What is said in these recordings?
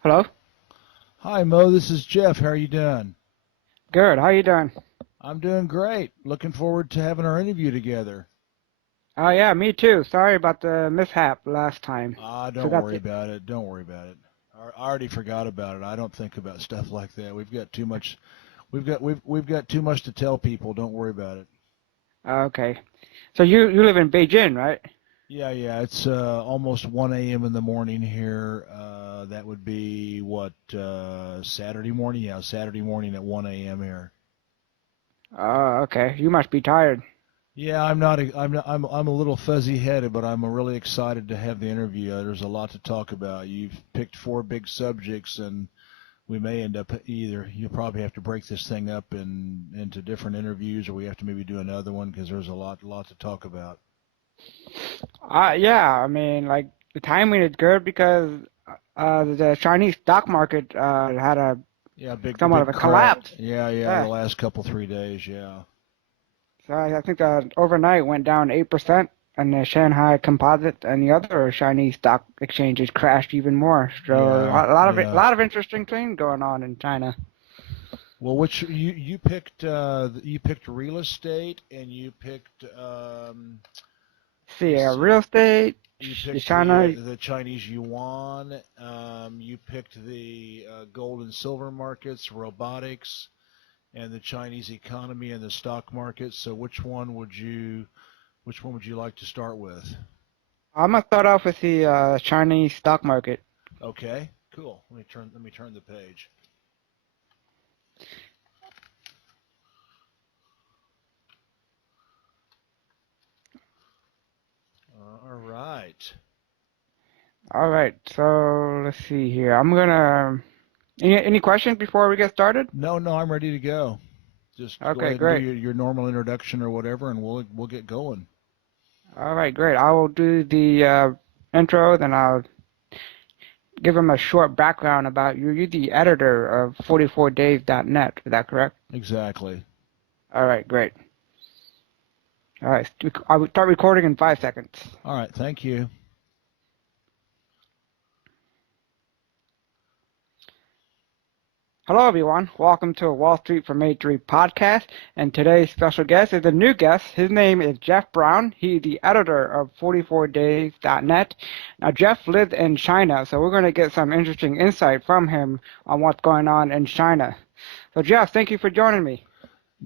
Hello? Hi Mo, this is Jeff. How are you doing? Good. How you doing? I'm doing great. Looking forward to having our interview together. Oh yeah, me too. Sorry about the mishap last time. Don't Forgot worry to. about it. Don't worry about it. I already forgot about it. I don't think about stuff like that. We've got too much. We've got too much to tell people. Don't worry about it. Okay. So you live in Beijing, right? Yeah. It's almost 1 a.m. in the morning here. That would be what Saturday morning. Yeah, Saturday morning at 1 a.m. here. Oh, okay. You must be tired. Yeah, I'm not. I'm a little fuzzy-headed, but I'm really excited to have the interview. There's a lot to talk about. You've picked four big subjects, and we may end up either. You'll probably have to break this thing up into different interviews, or we have to maybe do another one because there's a lot to talk about. Yeah. I mean, like the timing is good because the Chinese stock market had a Yeah, somewhat of big a crash. collapse. Yeah, the Yeah. last couple 3 days. Yeah. So I think overnight went down 8%, and the Shanghai Composite and the other Chinese stock exchanges crashed even more. So Yeah, a yeah. lot of interesting things going on in China. Well, which you picked real estate and you picked See, let's real see. estate, You the picked China, the Chinese yuan. You picked the gold and silver markets, robotics, and the Chinese economy and the stock market. So which one would you like to start with? I'm gonna start off with the Chinese stock market. Okay, cool. Let me turn the page. All right. All right, so let's see here. I'm gonna. Any questions before we get started? No, I'm ready to go. Just go Okay, ahead and do great. your normal introduction or whatever, and we'll get going. All right, great. I will do the intro, then I'll give them a short background about you. You're the editor of 44days.net. Is that correct? Exactly. All right, great. All right, I will start recording in 5 seconds. All right. Thank you. Hello, everyone. Welcome to a Wall Street from A3 podcast. And today's special guest is a new guest. His name is Jeff Brown. He's the editor of 44days.net. Now, Jeff lives in China, so we're going to get some interesting insight from him on what's going on in China. So, Jeff, thank you for joining me.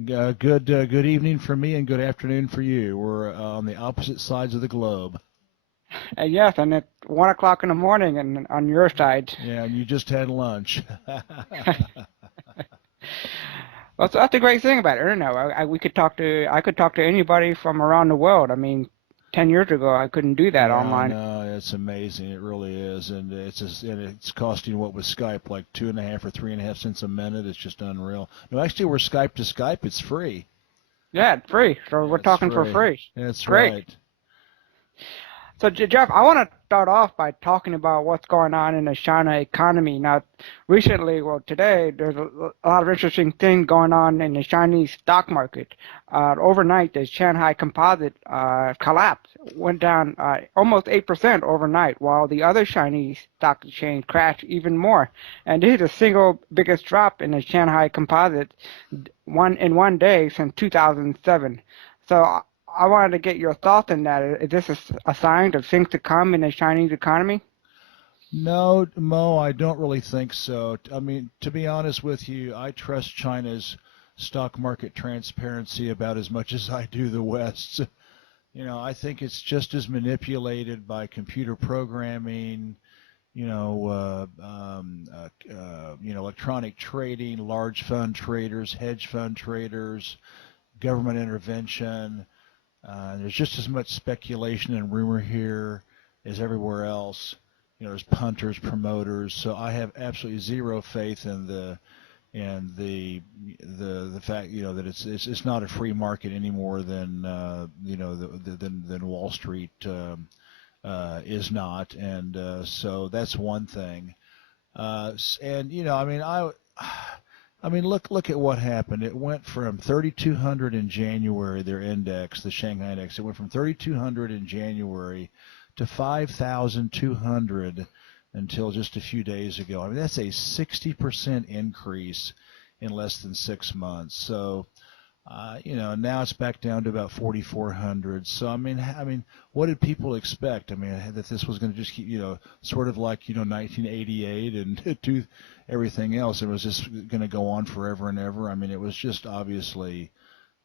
Good evening for me and good afternoon for you. We're on the opposite sides of the globe. And yes, and it's 1 o'clock in the morning and on your side. Yeah, and you just had lunch. Well, so that's the great thing about it. You know, I could talk to anybody from around the world. I mean, 10 years ago, I couldn't do that Yeah, I online. know. It's amazing. It really is, and it's costing what with Skype like 2.5 or 3.5 cents a minute. It's just unreal. No, actually, we're Skype to Skype. It's free. Yeah, it's free. So Yeah, we're it's talking for free. free. That's Great. right. So, Jeff, I want to start off by talking about what's going on in the China economy. Now, recently, well, today, there's a lot of interesting things going on in the Chinese stock market. Overnight, the Shanghai Composite collapsed, went down almost 8% overnight, while the other Chinese stock exchange crashed even more. And this is the single biggest drop in the Shanghai Composite in 1 day since 2007. So, I wanted to get your thoughts on that. Is this a sign of things to come in the Chinese economy? No, Mo, I don't really think so. I mean, to be honest with you, I trust China's stock market transparency about as much as I do the West's. I think it's just as manipulated by computer programming, electronic trading, large fund traders, hedge fund traders, government intervention. There's just as much speculation and rumor here as everywhere else. There's punters, promoters. So I have absolutely zero faith in the fact that it's not a free market any more than than Wall Street is not, and so that's one thing. And I mean, look at what happened. It went from 3,200 in January, their index, the Shanghai index. It went from 3,200 in January to 5,200 until just a few days ago. I mean, that's a 60% increase in less than 6 months. So, now it's back down to about 4,400. So, I mean, what did people expect? I mean, that this was going to just keep, sort of like, 1988 and do everything else. It was just going to go on forever and ever. I mean, it was just obviously,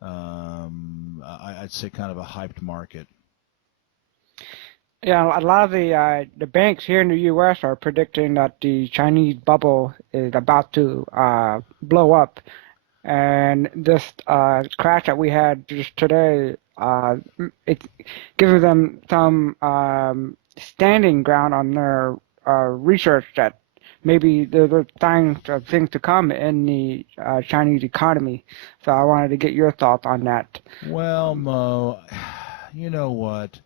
I'd say, kind of a hyped market. Yeah, a lot of the banks here in the U.S. are predicting that the Chinese bubble is about to blow up, and this crash that we had just today, it's giving them some standing ground on their research that maybe there's a signs of things to come in the Chinese economy. So I wanted to get your thoughts on that. Well, Mo, you know what?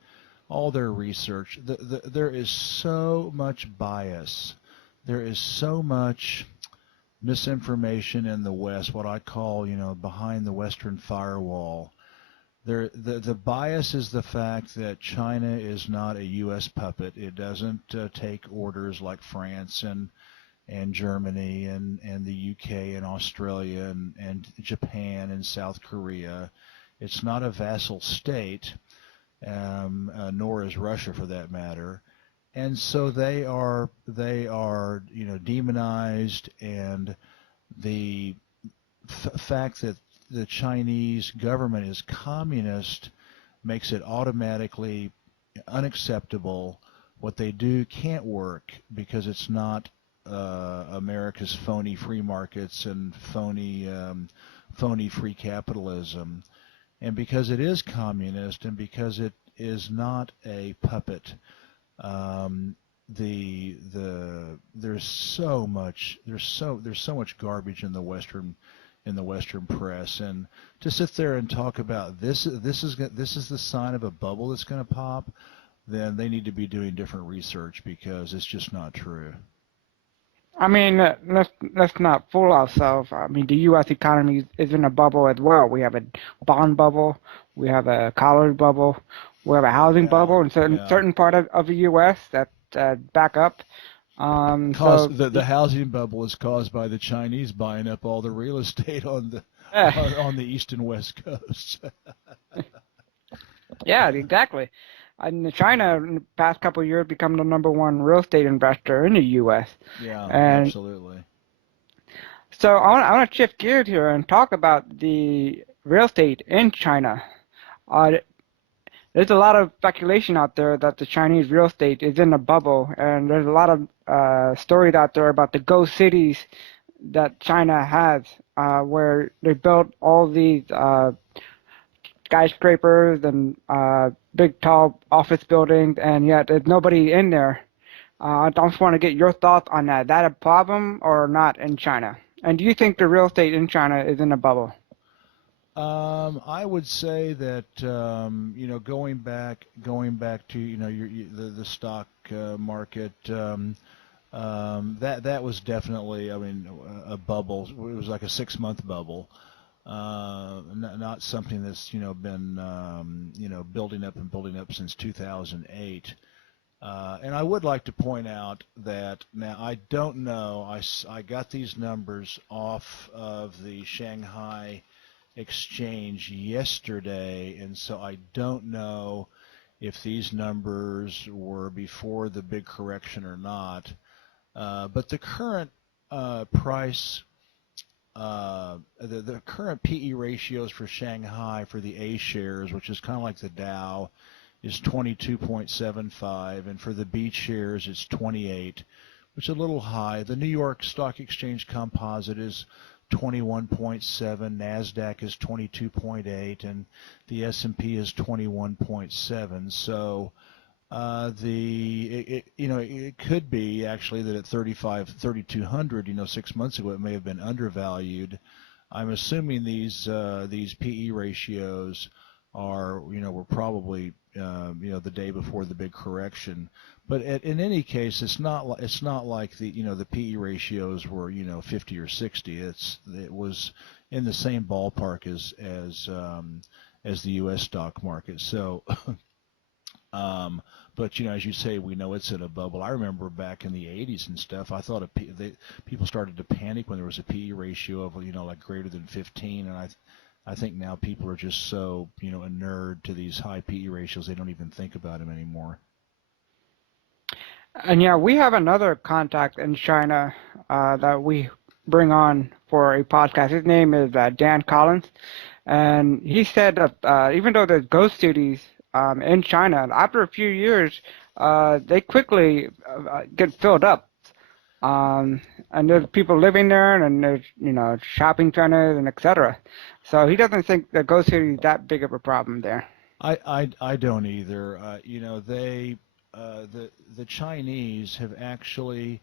All their research, there is so much bias. There is so much misinformation in the West, what I call, behind the Western firewall. The bias is the fact that China is not a U.S. puppet. It doesn't take orders like France and Germany and the UK and Australia and Japan and South Korea. It's not a vassal state, nor is Russia for that matter. And so they are demonized, and the fact that the Chinese government is communist makes it automatically unacceptable. What they do can't work because it's not America's phony free markets and phony free capitalism, and because it is communist and because it is not a puppet. Um, there's so much garbage in the Western press, and to sit there and talk about this is the sign of a bubble that's going to pop, then they need to be doing different research because it's just not true. I mean, let's not fool ourselves. I mean, the U.S. economy is in a bubble as well. We have a bond bubble, we have a college bubble, we have a housing Yeah, bubble in yeah. certain part of the U.S. that back up. Cause So the housing bubble is caused by the Chinese buying up all the real estate on the yeah, on the east and west coast. yeah, exactly. And China in the past couple of years become the number one real estate investor in the U.S. Yeah, And absolutely. so I want to shift gears here and talk about the real estate in China. Uh, There's a lot of speculation out there that the Chinese real estate is in a bubble, and there's a lot of stories out there about the ghost cities that China has, where they built all these skyscrapers and big, tall office buildings, and yet there's nobody in there. I just want to get your thoughts on that. Is that a problem or not in China? And do you think the real estate in China is in a bubble? I would say that going back to the stock market, that was definitely, I mean, a bubble. It was like a 6 month bubble, not something that's been building up and building up since 2008. And I would like to point out that now I don't know. I got these numbers off of the Shanghai exchange yesterday, and so I don't know if these numbers were before the big correction or not. But the current price, the current PE ratios for Shanghai for the A shares, which is kind of like the Dow, is 22.75, and for the B shares it's 28, which is a little high. The New York Stock Exchange Composite is 21.7, Nasdaq is 22.8, and the S&P is 21.7. So it could be actually that at 3,200, 6 months ago, it may have been undervalued. I'm assuming these PE ratios were probably the day before the big correction. But in any case, it's not like the PE ratios were 50 or 60. It was in the same ballpark as the U.S. stock market. So Um, but as you say, we know it's in a bubble. I remember back in the '80s and stuff. I thought people started to panic when there was a PE ratio of like greater than 15, and I think now people are just so inured to these high PE ratios they don't even think about them anymore. And yeah, we have another contact in China that we bring on for a podcast. His name is Dan Collins, and he said that even though there's ghost cities in China, after a few years, they quickly get filled up. Um, and there's people living there, and there's shopping centers and etc. So he doesn't think the ghost city is that big of a problem there. I don't either. The Chinese have actually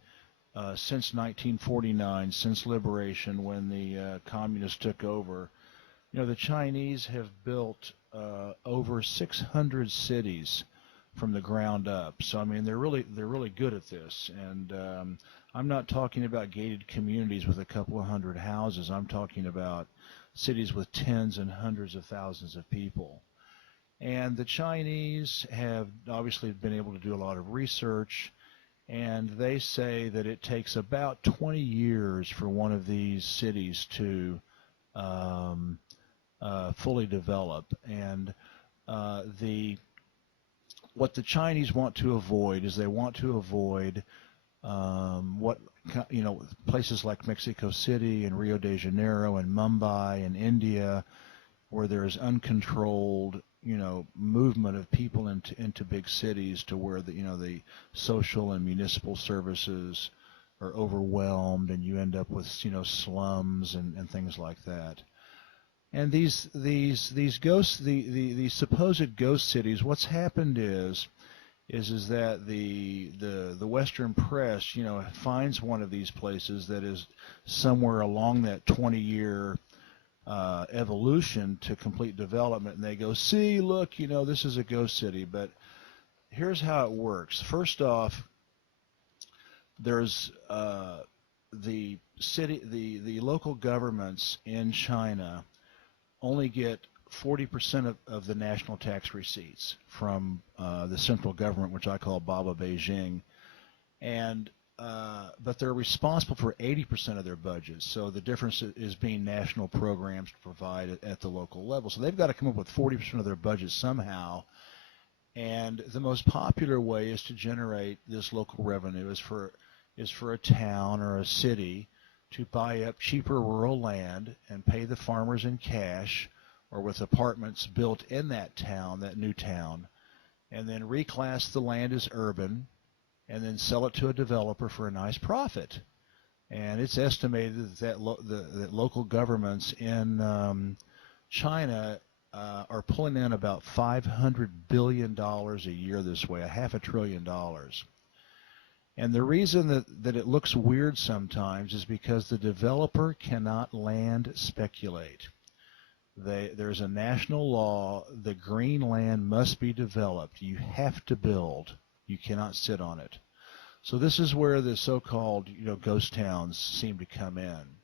since 1949, since liberation, when the communists took over, the Chinese have built over 600 cities from the ground up. So I mean, they're really good at this. And I'm not talking about gated communities with a couple of hundred houses. I'm talking about cities with tens and hundreds of thousands of people. And the Chinese have obviously been able to do a lot of research, and they say that it takes about 20 years for one of these cities to um, fully develop. And the what the Chinese want to avoid is they want to avoid what places like Mexico City and Rio de Janeiro and Mumbai and India, where there is uncontrolled movement of people into big cities, to where the social and municipal services are overwhelmed, and you end up with slums and things like that. And these ghosts, the supposed ghost cities, what's happened is that the Western press finds one of these places that is somewhere along that 20-year evolution to complete development, and they go, see, look, this is a ghost city. But here's how it works. First off, there's the local governments in China only get 40% of the national tax receipts from the central government, which I call Baba Beijing, and but they're responsible for 80% of their budget. So the difference is being national programs to provide at the local level. So they've got to come up with 40% of their budget somehow. And the most popular way is to generate this local revenue is for a town or a city to buy up cheaper rural land and pay the farmers in cash or with apartments built in that town, that new town, and then reclass the land as urban and then sell it to a developer for a nice profit. And it's estimated that local governments in China are pulling in about $500 billion a year this way, a half a trillion dollars. And the reason that it looks weird sometimes is because the developer cannot land speculate. There's a national law: the green land must be developed. You have to build. You cannot sit on it. So this is where the so-called ghost towns seem to come in.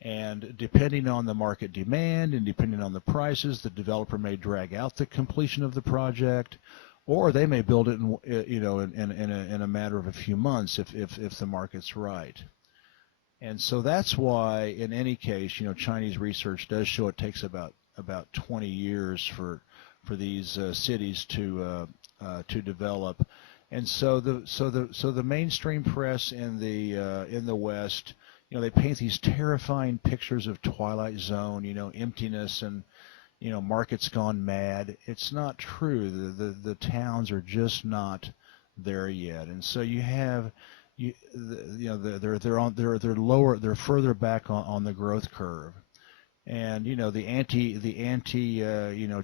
And depending on the market demand and depending on the prices, the developer may drag out the completion of the project, or they may build it in a matter of a few months if the market's right. And so that's why, in any case, Chinese research does show it takes about 20 years for these cities to develop. And so the mainstream press in the West, they paint these terrifying pictures of Twilight Zone, emptiness and markets gone mad. It's not true. The towns are just not there yet. And so you have they're lower, they're further back on the growth curve. And the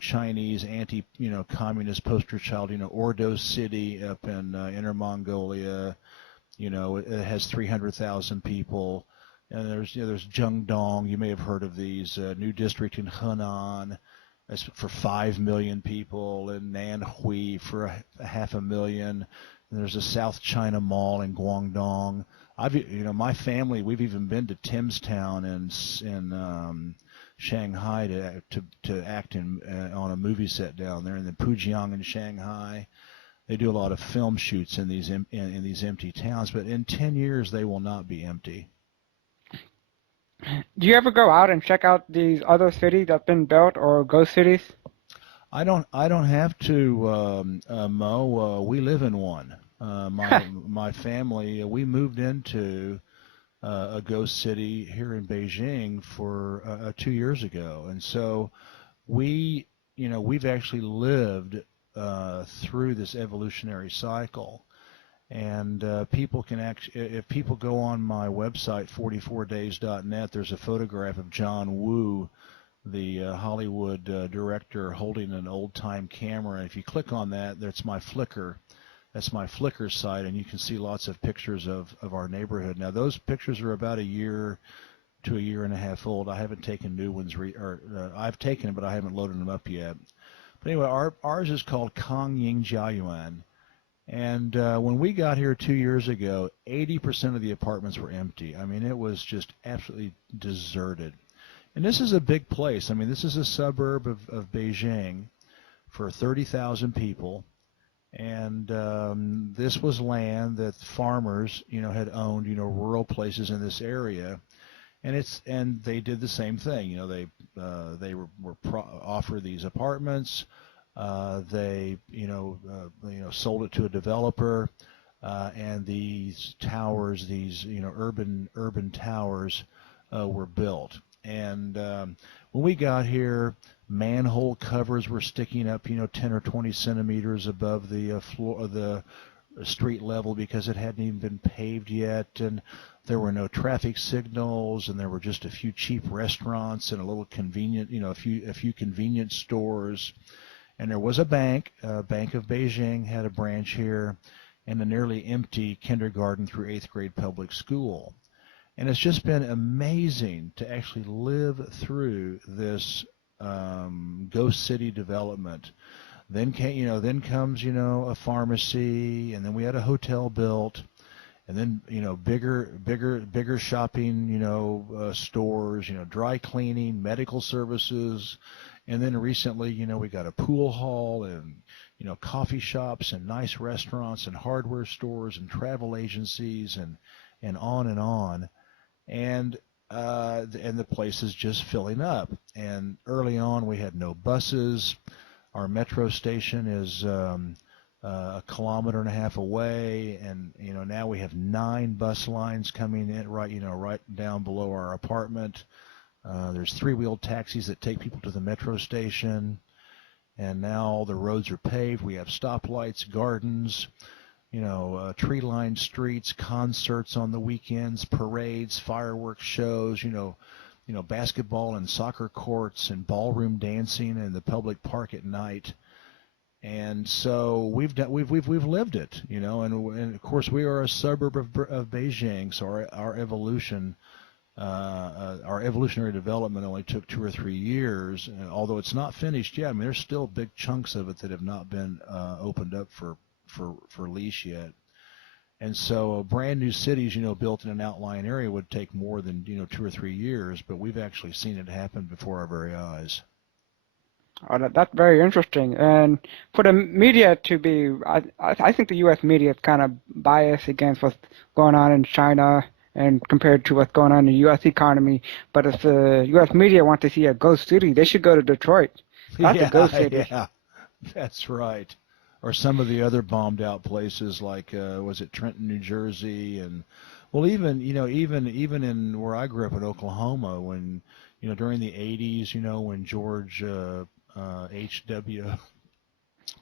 Chinese communist poster child, Ordo City up in Inner Mongolia, it has 300,000 people. And there's Zhengdong, you may have heard of these, new district in Henan, that's for 5 million people, and Nanhui for a half a million. And there's a South China Mall in Guangdong. My family, we've even been to Timstown in Shanghai to act in on a movie set down there, and then Pujiang in Shanghai. They do a lot of film shoots in these empty towns, but in 10 years they will not be empty. Do you ever go out and check out these other cities that've been built or ghost cities? I don't have to, Mo. We live in one. My family, we moved into a ghost city here in Beijing for 2 years ago, and so we, we've actually lived through this evolutionary cycle. And people can actually, if people go on my website 44days.net, there's a photograph of John Woo, the Hollywood director, holding an old-time camera. And if you click on that, that's my Flickr site, and you can see lots of pictures of our neighborhood. Now, those pictures are about a year to a year and a half old. I haven't taken new ones, I've taken them, but I haven't loaded them up yet. But anyway, ours is called Kangying Jiayuan. And when we got here 2 years ago, 80% of the apartments were empty. I mean, it was just absolutely deserted. And this is a big place. I mean, this is a suburb of Beijing for 30,000 people. And this was land that farmers, had owned, rural places in this area. And they did the same thing. They were offered these apartments. They, sold it to a developer, and these towers, these, urban towers, were built. And when we got here, manhole covers were sticking up, 10 or 20 centimeters above the floor of the street level because it hadn't even been paved yet, and there were no traffic signals, and there were just a few cheap restaurants and a little convenient, a few convenience stores. And there was a bank, Bank of Beijing had a branch here, and a nearly empty kindergarten through 8th grade public school. And it's just been amazing to actually live through this ghost city development. Then comes, a pharmacy, and then we had a hotel built, and then, bigger shopping, stores, dry cleaning, medical services. And then recently, we got a pool hall and, coffee shops and nice restaurants and hardware stores and travel agencies and on and on. And the place is just filling up. And early on, we had no buses. Our metro station is a kilometer and a half away, and now we have 9 bus lines coming in right down below our apartment. There's 3-wheeled taxis that take people to the metro station, and now all the roads are paved. We have stoplights, gardens, tree-lined streets, concerts on the weekends, parades, fireworks shows, basketball and soccer courts and ballroom dancing in the public park at night. And so we've lived it, and of course we are a suburb of Beijing, so our evolution. Our evolutionary development only took 2 or 3 years, although it's not finished yet. I mean, there's still big chunks of it that have not been opened up for lease yet. And so brand new cities, built in an outlying area would take more than 2 or 3 years, but we've actually seen it happen before our very eyes. That's very interesting. And for the media to be, I think the U.S. media is kind of biased against what's going on in China and compared to what's going on in the U.S. economy. But if the U.S. media want to see a ghost city, they should go to Detroit. That's a ghost city. Yeah, that's right. Or some of the other bombed out places like, was it Trenton, New Jersey? And, well, even in where I grew up in Oklahoma, when, during the 80s, when George H.W.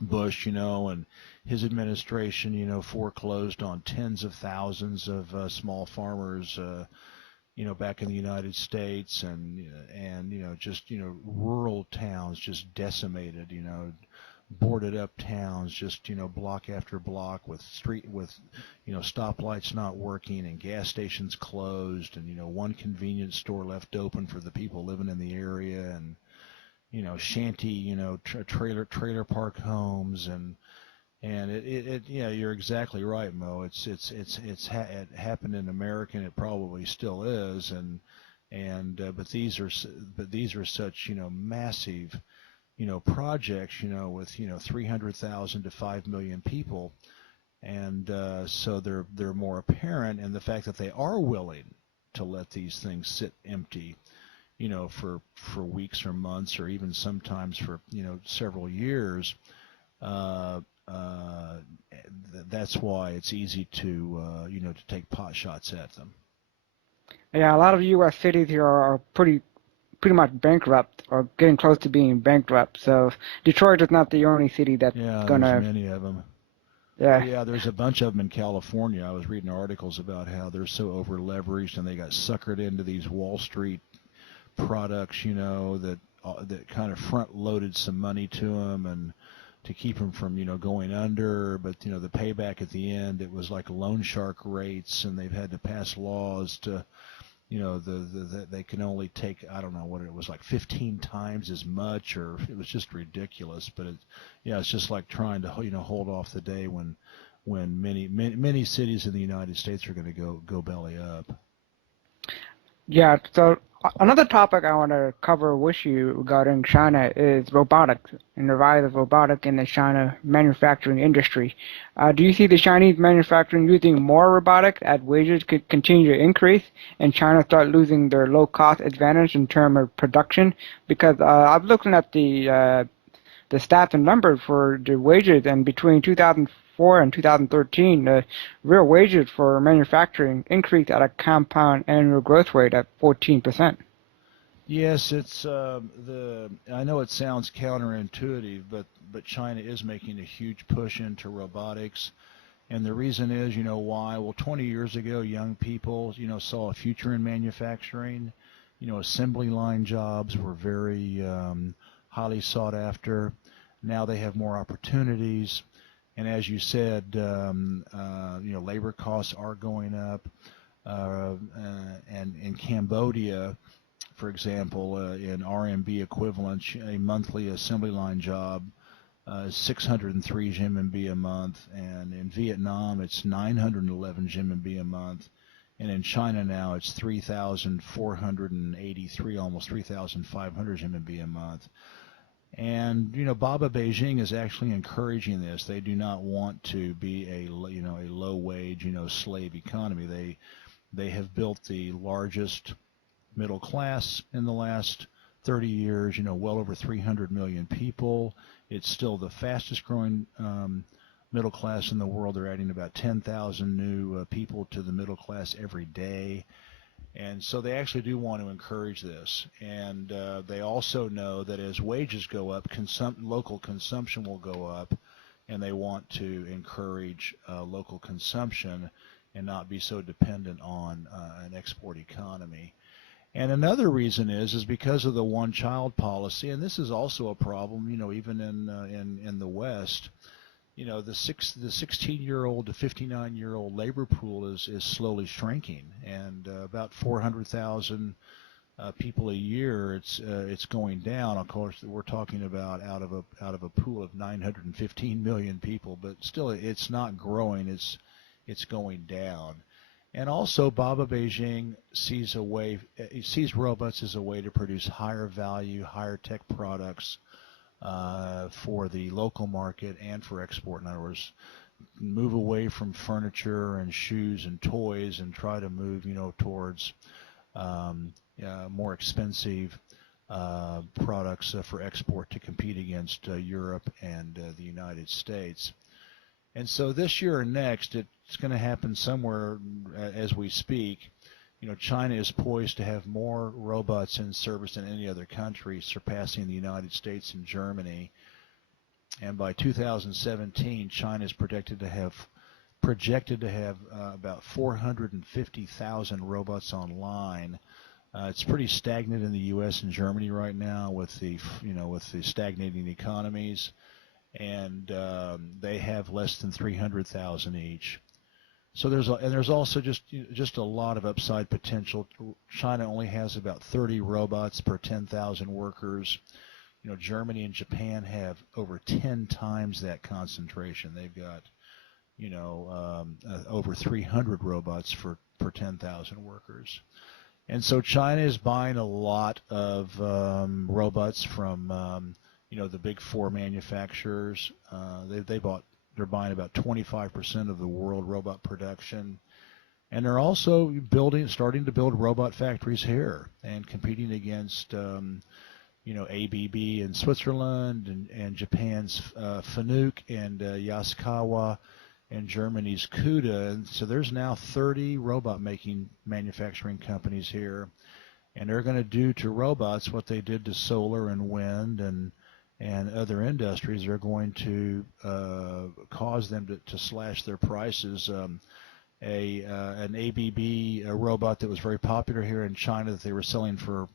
Bush, and his administration, foreclosed on tens of thousands of small farmers, back in the United States, and just rural towns just decimated, boarded up towns, just block after block with stoplights not working and gas stations closed, and one convenience store left open for the people living in the area, and shanty, trailer park homes, and yeah, you're exactly right, Mo. It happened in America, and it probably still is, and and but these are such massive projects with 300,000 to 5 million people, and so they're more apparent, and the fact that they are willing to let these things sit empty for weeks or months or even sometimes for several years. uh, uh, that's why it's easy to take pot shots at them. Yeah, a lot of U.S. cities here are pretty much bankrupt or getting close to being bankrupt. So Detroit is not the only city that's Yeah, there's gonna. many of them. Oh Yeah, yeah, there's a bunch of them in California. I was reading articles about how they're so over leveraged and they got suckered into these Wall Street products, that kind of front loaded some money to them and to keep them from going under. But the payback at the end, it was like loan shark rates, and they've had to pass laws to they can only take, I don't know what it was, like 15 times as much, or it was just ridiculous. But it's just like trying to hold off the day when many cities in the United States are going to go belly up. yeah. So another topic I want to cover with you regarding China is robotics and the rise of robotic in the China manufacturing industry. Do you see the Chinese manufacturing using more robotics as wages could continue to increase and China start losing their low-cost advantage in terms of production? Because I'm looking at the stats and numbers for the wages, and between 2004 and 2013, the real wages for manufacturing increased at a compound annual growth rate at 14%. Yes, it's I know it sounds counterintuitive, but China is making a huge push into robotics. And the reason is, why? Well, 20 years ago, young people, saw a future in manufacturing. Assembly line jobs were very highly sought after. Now they have more opportunities. And as you said, labor costs are going up. And in Cambodia, for example, in RMB equivalent, a monthly assembly line job 603 renminbi a month, and in Vietnam it's 911 renminbi a month, and in China now it's 3,483, almost 3,500 renminbi a month. And Baba Beijing is actually encouraging this. They do not want to be a low wage slave economy. They have built the largest middle class in the last 30 years, well over 300 million people. It's still the fastest growing middle class in the world. They're adding about 10,000 new people to the middle class every day. And so they actually do want to encourage this. And they also know that as wages go up, local consumption will go up, and they want to encourage local consumption and not be so dependent on an export economy. And another reason is because of the one-child policy, and this is also a problem, even in the West. The 16-year-old to 59-year-old labor pool is slowly shrinking, and about 400,000 people a year. It's going down. Of course, we're talking about out of a pool of 915 million people, but still, it's not growing. It's going down. And also, Baba Beijing sees robots as a way to produce higher value, higher tech products for the local market and for export. In other words, move away from furniture and shoes and toys and try to move, towards more expensive products for export to compete against Europe and the United States. And so this year or next, it's going to happen somewhere as we speak. China is poised to have more robots in service than any other country, surpassing the United States and Germany. And by 2017, China is projected to have about 450,000 robots online. It's pretty stagnant in the U.S. and Germany right now with the stagnating economies, and they have less than 300,000 each. So there's also just a lot of upside potential. China only has about 30 robots per 10,000 workers. Germany and Japan have over 10 times that concentration. They've got over 300 robots per 10,000 workers. And so China is buying a lot of robots from the big four manufacturers. They're buying about 25% of the world robot production, and they're also starting to build robot factories here and competing against ABB in Switzerland and Japan's Fanuc and Yaskawa and Germany's CUDA. And so there's now 30 robot making manufacturing companies here, and they're going to do to robots what they did to solar and wind and other industries. They're going to cause them to slash their prices. An ABB robot that was very popular here in China that they were selling for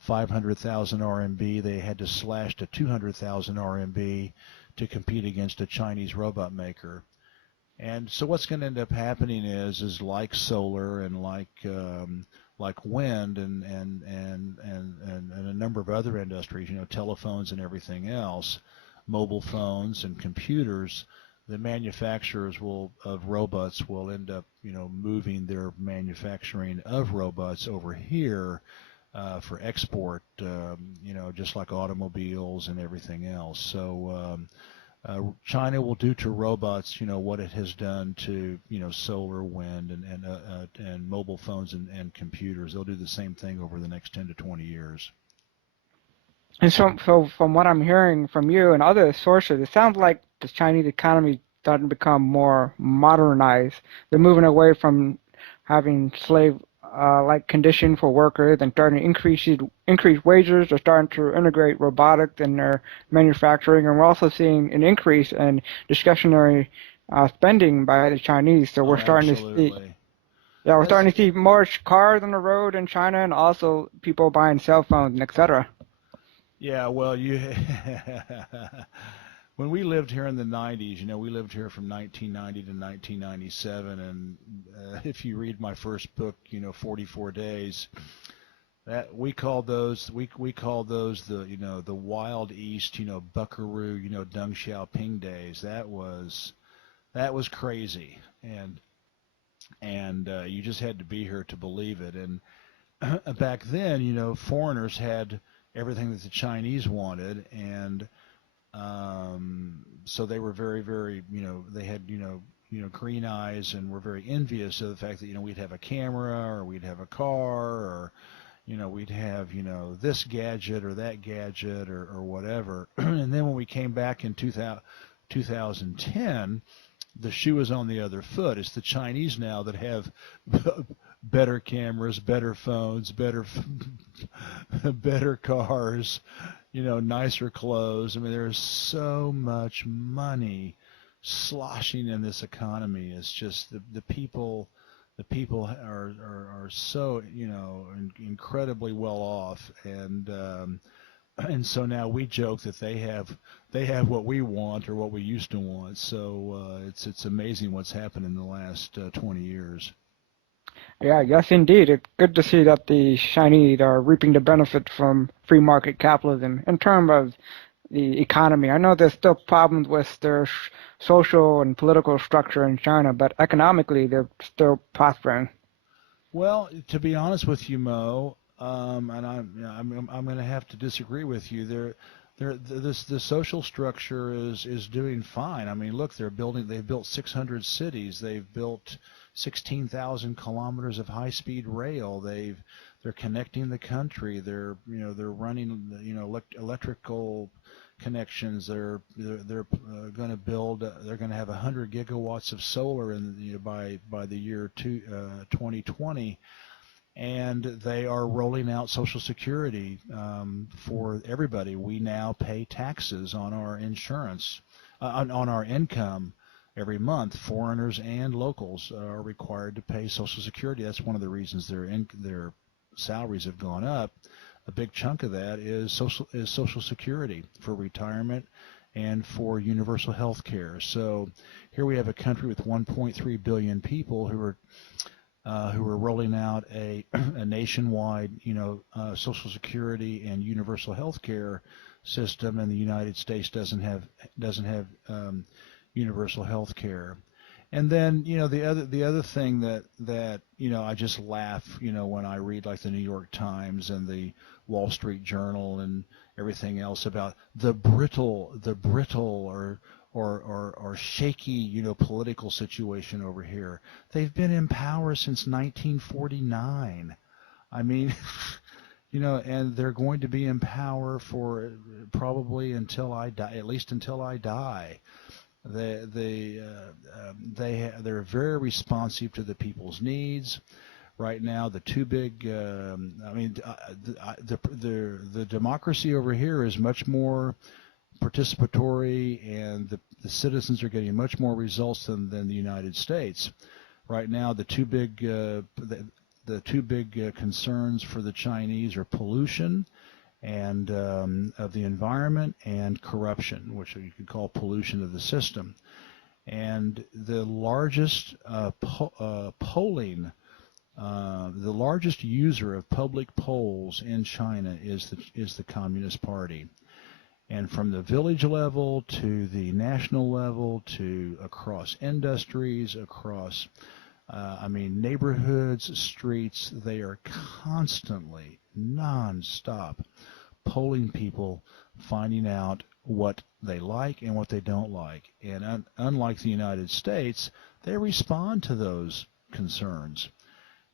500,000 RMB, they had to slash to 200,000 RMB to compete against a Chinese robot maker. And so what's going to end up happening is like solar and like wind and a number of other industries, telephones and everything else, mobile phones and computers, the manufacturers of robots will end up, moving their manufacturing of robots over here for export, just like automobiles and everything else. So China will do to robots, what it has done to, solar, wind, and mobile phones and computers. They'll do the same thing over the next 10 to 20 years. And so from what I'm hearing from you and other sources, it sounds like the Chinese economy is starting to become more modernized. They're moving away from having slave like condition for workers and starting to increase wages. They're starting to integrate robotics in their manufacturing, and we're also seeing an increase in discretionary spending by the Chinese. So we're starting to see, yeah, we're starting to see more cars on the road in China, and also people buying cell phones and etc. Yeah, well, when we lived here in the 90s, we lived here from 1990 to 1997, and if you read my first book, 44 Days, that we called those the the Wild East, Buckaroo, Deng Xiaoping days. That was crazy, and you just had to be here to believe it. And back then, foreigners had everything that the Chinese wanted, and so they were very, very, they had, green eyes and were very envious of the fact that, we'd have a camera or we'd have a car or, we'd have, this gadget or that gadget or whatever. And then when we came back in 2010, the shoe is on the other foot. It's the Chinese now that have better cameras, better phones, better cars, nicer clothes. I mean, there's so much money sloshing in this economy. It's just the people are so incredibly well off, and so now we joke that they have what we want or what we used to want. So it's amazing what's happened in the last 20 years. Yeah, yes, indeed. It's good to see that the Chinese are reaping the benefit from free market capitalism in terms of the economy. I know there's still problems with their social and political structure in China, but economically they're still prospering. Well, to be honest with you, Mo, and I'm going to have to disagree with you. The social structure is doing fine. I mean, look, they've built 600 cities. They've built 16,000 kilometers of high-speed rail. They're connecting the country. They're running electrical connections. They're going to build. They're going to have 100 gigawatts of solar by the year 2020. And they are rolling out Social Security for everybody. We now pay taxes on our insurance, on our income every month. Foreigners and locals are required to pay Social Security. That's one of the reasons their salaries have gone up. A big chunk of that is Social Security for retirement and for universal health care. So here we have a country with 1.3 billion people who are rolling out a nationwide, Social Security and universal health care system, and the United States doesn't have universal health care. And then, the other thing that I just laugh, when I read like the New York Times and the Wall Street Journal and everything else about the brittle or shaky, political situation over here. They've been in power since 1949. I mean, and they're going to be in power for probably until I die, at least until I die. They're very responsive to the people's needs. Right now, the two big, I mean, the democracy over here is much more participatory, and the citizens are getting much more results than the United States. Right now, the two big concerns for the Chinese are pollution and of the environment and corruption, which you could call pollution of the system. And the largest the largest user of public polls in China is the Communist Party. And from the village level to the national level to across industries, across neighborhoods, streets, they are constantly, non-stop polling people, finding out what they like and what they don't like. And unlike the United States, they respond to those concerns.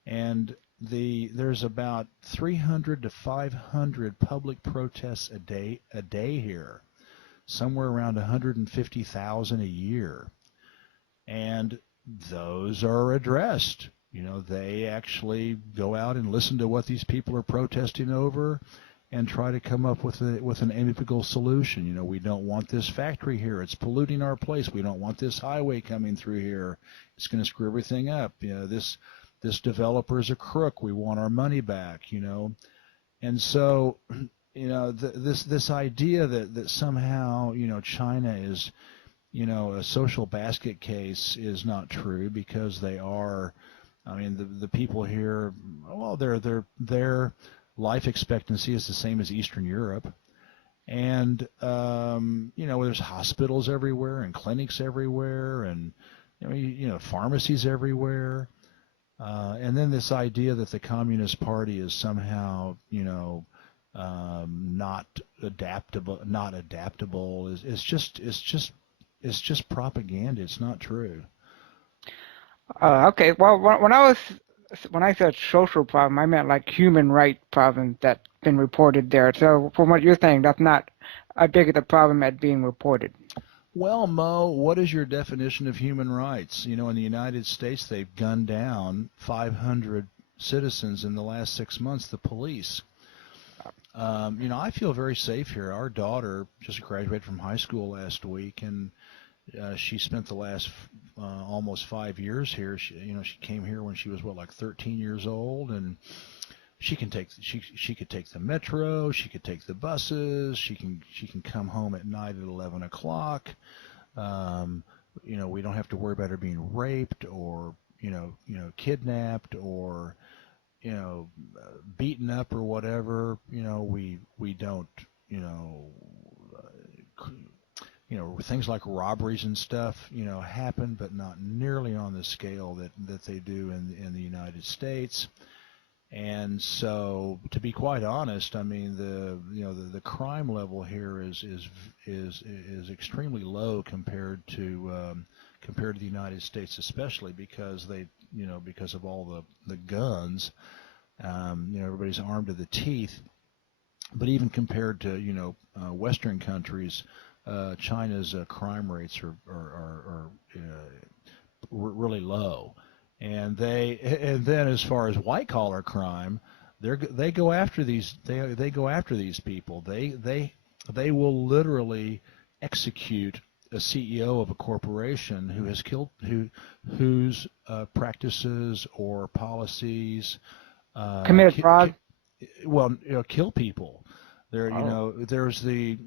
And there's about 300 to 500 public protests a day here, somewhere around 150,000 a year. And those are addressed. They actually go out and listen to what these people are protesting over and try to come up with an amicable solution. We don't want this factory here. It's polluting our place. We don't want this highway coming through here. It's going to screw everything up. This developer is a crook. We want our money back. And so, this idea that somehow, China is, a social basket case is not true, because they are. I mean, the people here, well, their life expectancy is the same as Eastern Europe. And, there's hospitals everywhere and clinics everywhere and, pharmacies everywhere. And then this idea that the Communist Party is somehow, not adaptable is just propaganda. It's not true. Okay, well, when I said social problem, I meant like human right problems that's been reported there. So from what you're saying, that's not as big of a problem as being reported. Well, Mo, what is your definition of human rights? In the United States, they've gunned down 500 citizens in the last 6 months, the police. I feel very safe here. Our daughter just graduated from high school last week, and she spent the last almost 5 years here. She came here when she was like 13 years old, and she could take the metro, she could take the buses, she can come home at night at 11 o'clock. We don't have to worry about her being raped or kidnapped or beaten up or whatever. We don't things like robberies and stuff happen, but not nearly on the scale that they do in the United States. And so, to be quite honest, I mean, the crime level here is extremely low compared to the United States, especially because because of all the guns. Everybody's armed to the teeth. But even compared to Western countries, China's crime rates are really low. And then as far as white collar crime, they go after these people. They will literally execute a CEO of a corporation who has killed whose practices or policies Committed fraud. kill people. There Oh. there was the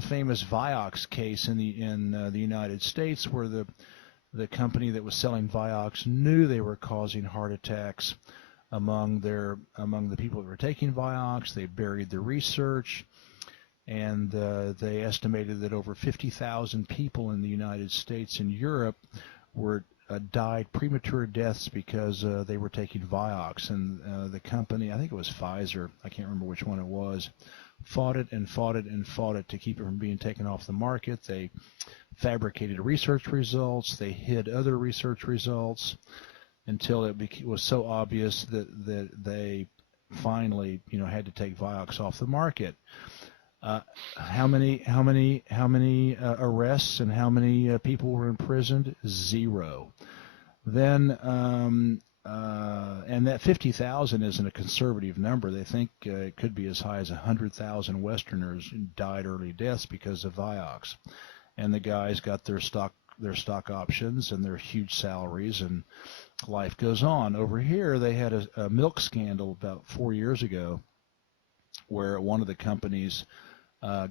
famous Vioxx case in the United States, where the company that was selling Vioxx knew they were causing heart attacks among the people that were taking Vioxx. They buried the research, and they estimated that over 50,000 people in the United States and Europe died premature deaths because they were taking Vioxx, and the company, I think it was Pfizer, I can't remember which one it was, fought it and fought it and fought it to keep it from being taken off the market. They fabricated research results, they hid other research results until it was so obvious that they finally, had to take Vioxx off the market. How many arrests and how many people were imprisoned? Zero. Then, and that 50,000 isn't a conservative number. They think it could be as high as 100,000 Westerners died early deaths because of Vioxx. And the guys got their stock options and their huge salaries, and life goes on. Over here, they had a milk scandal about 4 years ago, where one of the companies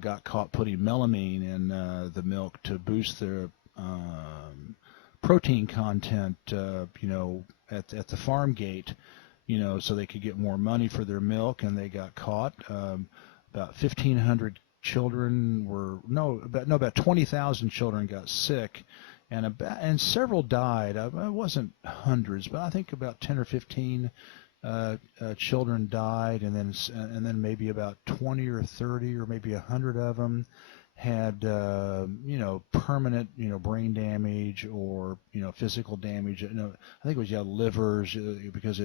got caught putting melamine in the milk to boost their protein content, at the farm gate, so they could get more money for their milk, and they got caught. About 1,500 children about 20,000 children got sick, and several died. It wasn't hundreds, but I think about 10 or 15 children died, and then maybe about 20 or 30 or maybe 100 of them had permanent brain damage or physical damage. I think it was livers, because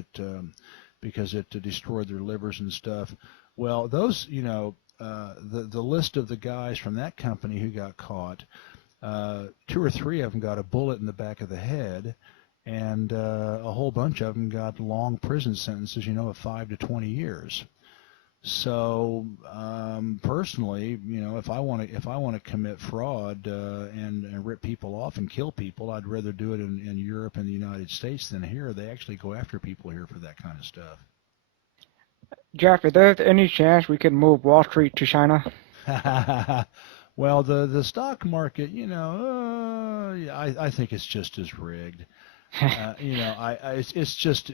it destroyed their livers and stuff. Well, those the list of the guys from that company who got caught, 2 or 3 of them got a bullet in the back of the head, and a whole bunch of them got long prison sentences, of 5 to 20 years. So personally, if I want to commit fraud and rip people off and kill people, I'd rather do it in Europe and the United States than here. They actually go after people here for that kind of stuff. Jeff, is there any chance we could move Wall Street to China? Well, the stock market, I think it's just as rigged. It's just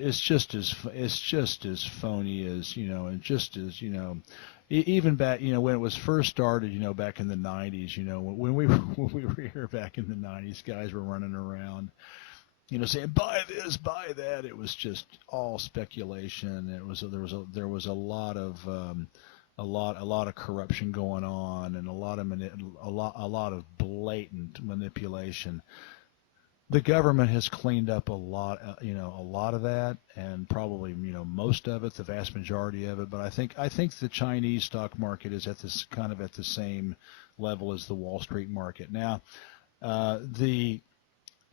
as phony as, and just as, even back, when it was first started, back in the 90s, when we were here back in the 90s, guys were running around, saying buy this, buy that. It was just all speculation. There was a lot of corruption going on, and a lot of blatant manipulation. The government has cleaned up a lot of that, and probably most of it, the vast majority of it. But I think the Chinese stock market is at the same level as the Wall Street market now.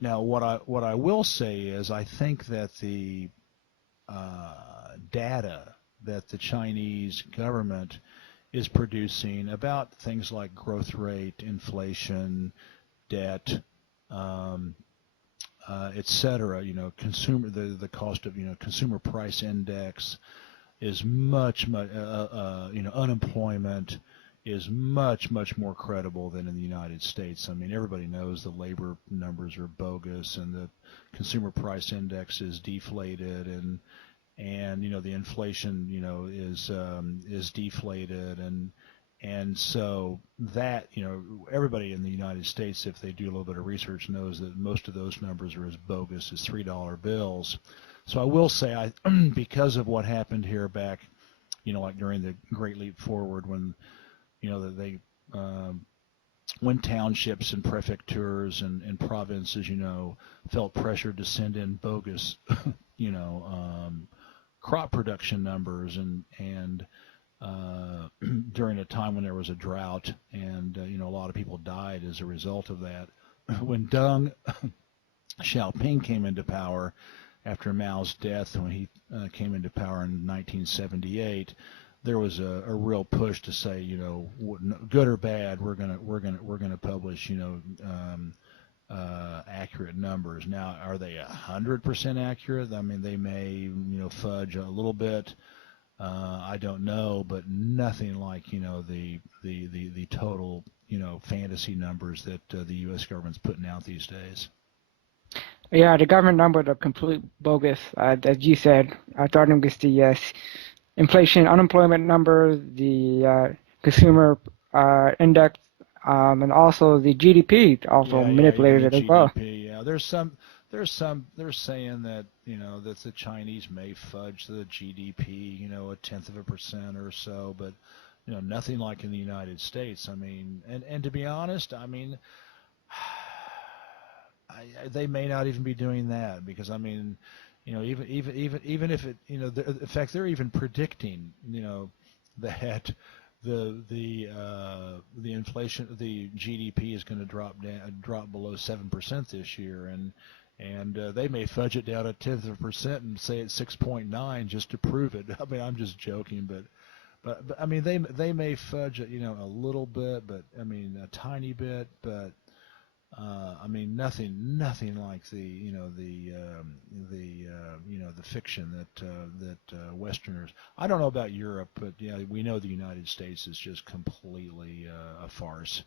What I will say is I think that the data that the Chinese government is producing about things like growth rate, inflation, debt, etc. The cost of consumer price index is much unemployment is much more credible than in the United States. I mean, everybody knows the labor numbers are bogus, and the consumer price index is deflated, and the inflation is deflated, and so that everybody in the United States, if they do a little bit of research, knows that most of those numbers are as bogus as $3 bills. So I will say, because of what happened here back, like during the Great Leap Forward, when when townships and prefectures and provinces, felt pressured to send in bogus, crop production numbers, and during a time when there was a drought, and a lot of people died as a result of that. When Deng Xiaoping came into power after Mao's death, when he came into power in 1978, there was a real push to say, good or bad, we're gonna publish, accurate numbers. Now, are they 100% accurate? I mean, they may, fudge a little bit. I don't know, but nothing like the total fantasy numbers that the U.S. government's putting out these days. Yeah, the government numbers are complete bogus. As you said, I thought it was the inflation, unemployment numbers, the consumer index. and also the GDP also Even manipulated the it as well. GDP. Yeah, they're saying that that the Chinese may fudge the GDP, a tenth of a percent or so, but nothing like in the United States. I mean, and to be honest, I mean, they may not even be doing that because I mean, even if it, in fact, they're even predicting, that the inflation, the GDP is going to drop below 7% this year, and they may fudge it down a tenth of a percent and say it's 6.9 just to prove it. I mean, I'm just joking, but I mean they may fudge it, a little bit, but I mean a tiny bit, but I mean nothing like the fiction that Westerners. I don't know about Europe, but yeah, we know the United States is just completely a farce.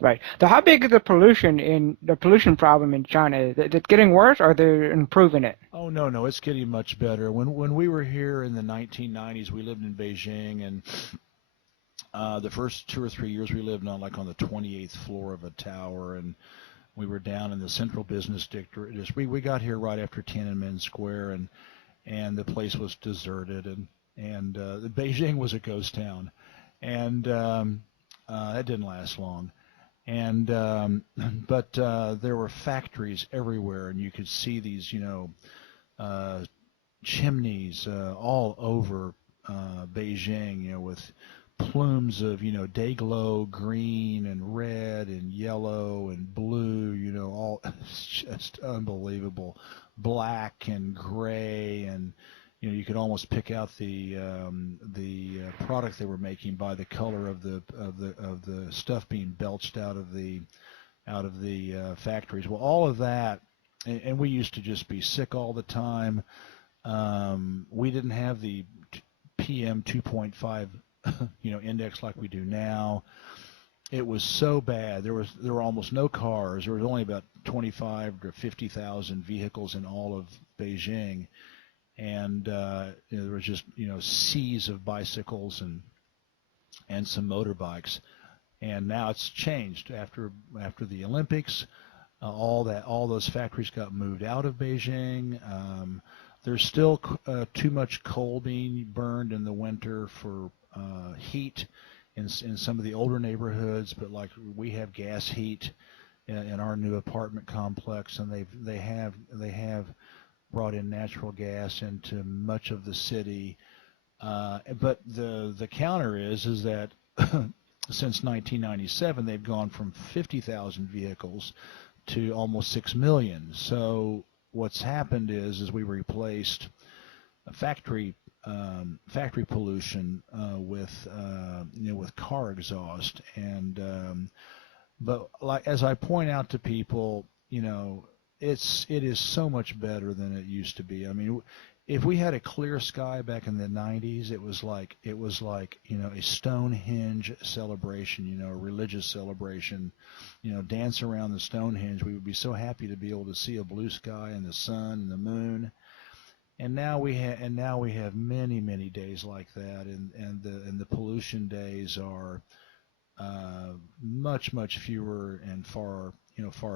Right. So how big is the pollution problem in China? Is it getting worse or they're improving it? Oh no, no, it's getting much better. When we were here in the 1990s, we lived in Beijing, and the first 2 or 3 years we lived on the 28th floor of a tower, and we were down in the central business district. We got here right after Tiananmen Square, and the place was deserted, and Beijing was a ghost town, and that didn't last long. And but there were factories everywhere, and you could see these, uh, chimneys all over Beijing, with plumes of, day-glow green and red and yellow and blue, all it's just unbelievable, black and gray, and you could almost pick out the product they were making by the color of the stuff being belched out of the factories. Well, all of that, and we used to just be sick all the time. We didn't have the PM 2.5 index like we do now. It was so bad. There were almost no cars. There was only about 25 to 50,000 vehicles in all of Beijing, and there was just seas of bicycles and some motorbikes. And now it's changed after the Olympics. All those factories got moved out of Beijing. There's still too much coal being burned in the winter for heat in some of the older neighborhoods, but like we have gas heat in our new apartment complex, and they have brought in natural gas into much of the city. But the counter is that since 1997 they've gone from 50,000 vehicles to almost 6 million. So what's happened is we replaced factory pollution with car exhaust, and but like as I point out to people, it is so much better than it used to be. I mean, if we had a clear sky back in the 90s, it was like a Stonehenge celebration, a religious celebration, dance around the Stonehenge. We would be so happy to be able to see a blue sky and the sun and the moon. And now we have many days like that, and the pollution days are much fewer and far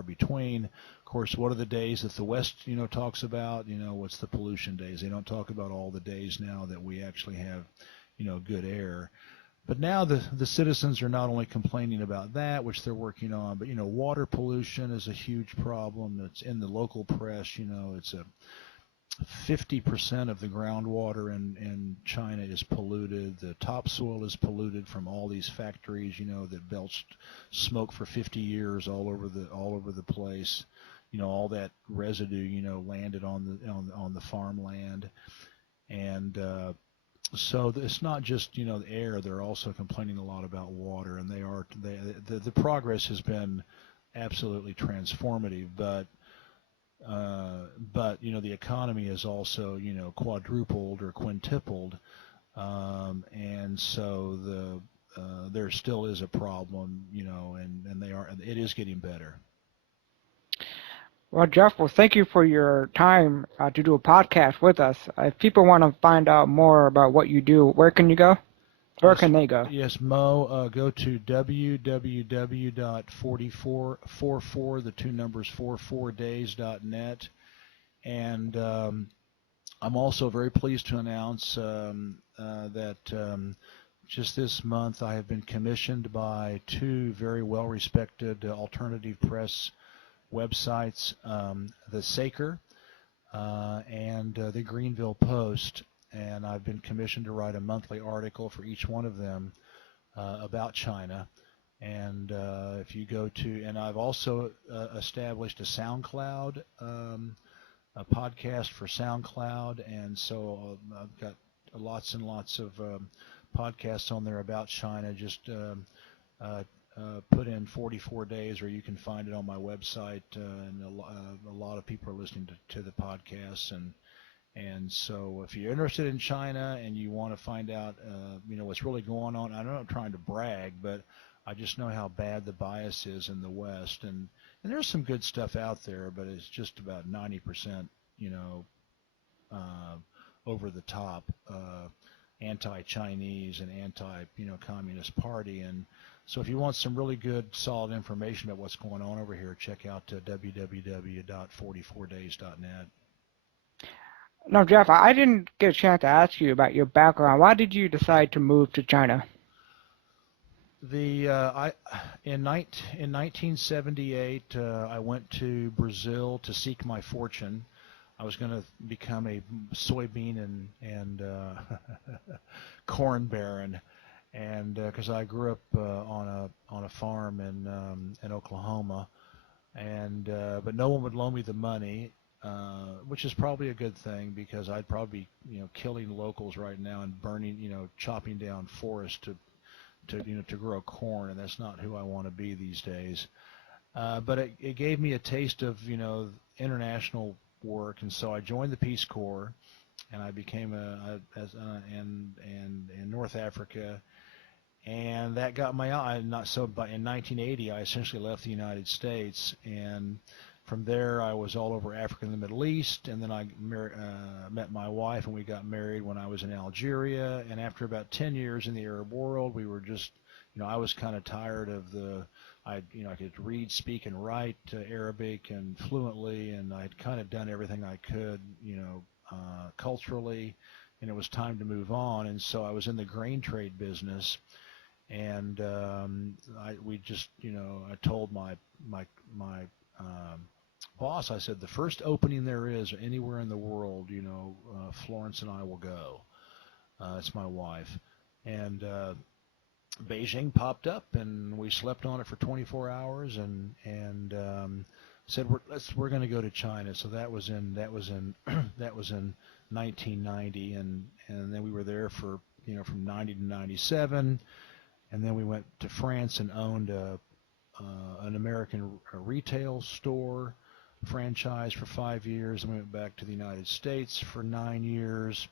between. Of course, what are the days that the West talks about? What's the pollution days? They don't talk about all the days now that we actually have good air. But now the citizens are not only complaining about that, which they're working on, but water pollution is a huge problem. That's in the local press. It's a 50% of the groundwater in China is polluted. The topsoil is polluted from all these factories, that belched smoke for 50 years all over the place. All that residue, landed on the farmland, and so it's not just the air. They're also complaining a lot about water, and the progress has been absolutely transformative, but the economy is also quadrupled or quintupled, and so there still is a problem, and it is getting better. Well, Jeff, well, thank you for your time to do a podcast with us. If people want to find out more about what you do, where can you go? Where Yes, can they go? yes, Mo. Go to www.4444, the two numbers 44days.net, and I'm also very pleased to announce that just this month I have been commissioned by two very well-respected alternative press websites, the Saker and the Greenville Post, and I've been commissioned to write a monthly article for each one of them about China. And if you go to, and I've also established a SoundCloud, a podcast for SoundCloud, and so I've got lots and lots of podcasts on there about China. Just uh, put in 44 days, or you can find it on my website, and a lot of people are listening to the podcasts, and so if you're interested in China and you want to find out, what's really going on, I'm not trying to brag, but I just know how bad the bias is in the West, and there's some good stuff out there, but it's just about 90%, you know, uh, over the top, anti-Chinese and anti-communist party. And so if you want some really good, solid information about what's going on over here, check out www.44days.net. No, Jeff, I didn't get a chance to ask you about your background. Why did you decide to move to China? The I in 1978 I went to Brazil to seek my fortune. I was going to become a soybean and corn baron, and because I grew up on a farm in Oklahoma, and but no one would loan me the money, which is probably a good thing because I'd probably be killing locals right now and burning chopping down forests to grow corn, and that's not who I want to be these days. But it gave me a taste of international work, and so I joined the Peace Corps, and I became in North Africa, and that got my eye. Not so, but in 1980, I essentially left the United States, and from there I was all over Africa and the Middle East, and then I met my wife, and we got married when I was in Algeria. And after about 10 years in the Arab world, we were just, I was kind of tired of I could read, speak, and write Arabic and fluently, and I'd kind of done everything I could, culturally, and it was time to move on. And so I was in the grain trade business, and I told my boss, I said, the first opening there is anywhere in the world, Florence and I will go. It's my wife, and Beijing popped up, and we slept on it for 24 hours, and said we're going to go to China. So that was in that was in 1990, and then we were there for from 90 to 97, and then we went to France and owned an American retail store franchise for 5 years, and we went back to the United States for 9 years.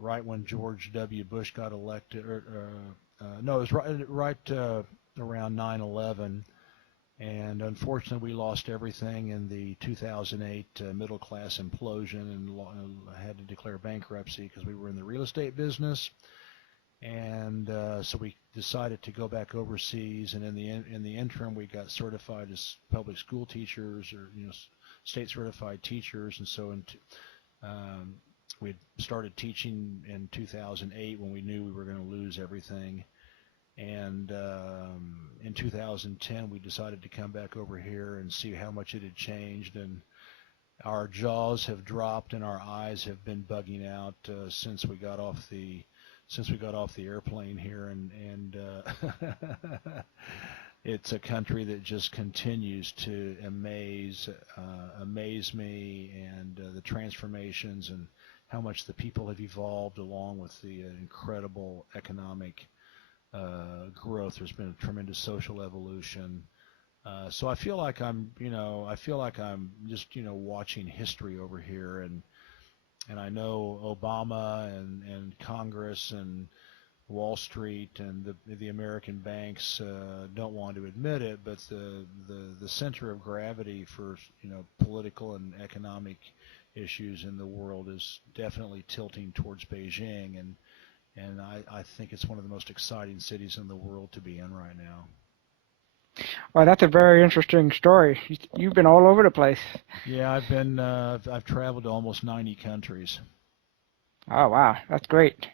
Right when George W. Bush got elected, no, it was right around 9/11, and unfortunately we lost everything in the 2008 middle class implosion, and had to declare bankruptcy because we were in the real estate business. And so we decided to go back overseas, and in the interim we got certified as public school teachers, or state certified teachers. And so we started teaching in 2008 when we knew we were going to lose everything. And in 2010 we decided to come back over here and see how much it had changed, and our jaws have dropped and our eyes have been bugging out since we got off the airplane here, and it's a country that just continues to amaze me, and the transformations and how much the people have evolved along with the incredible economic growth. There's been a tremendous social evolution. So I feel like I'm just watching history over here, and I know Obama and Congress and Wall Street and the American banks don't want to admit it, but the center of gravity for political and economic issues in the world is definitely tilting towards Beijing, and I think it's one of the most exciting cities in the world to be in right now. Well, that's a very interesting story. You've been all over the place. Yeah, I've traveled to almost 90 countries. Oh, wow. That's great.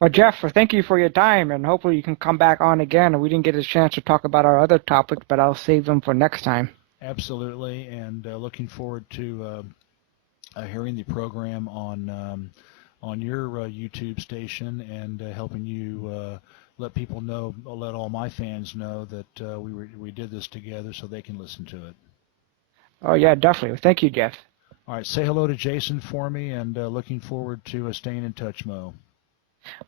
Well, Jeff, thank you for your time, and hopefully you can come back on again. We didn't get a chance to talk about our other topics, but I'll save them for next time. Absolutely, and looking forward to hearing the program on your YouTube station and helping you let people know, let all my fans know that we did this together so they can listen to it. Oh, yeah, definitely. Thank you, Jeff. All right, say hello to Jason for me, and looking forward to staying in touch, Mo.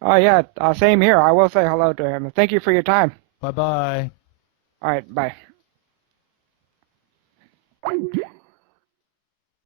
Oh, yeah, same here. I will say hello to him. Thank you for your time. Bye-bye. All right, bye.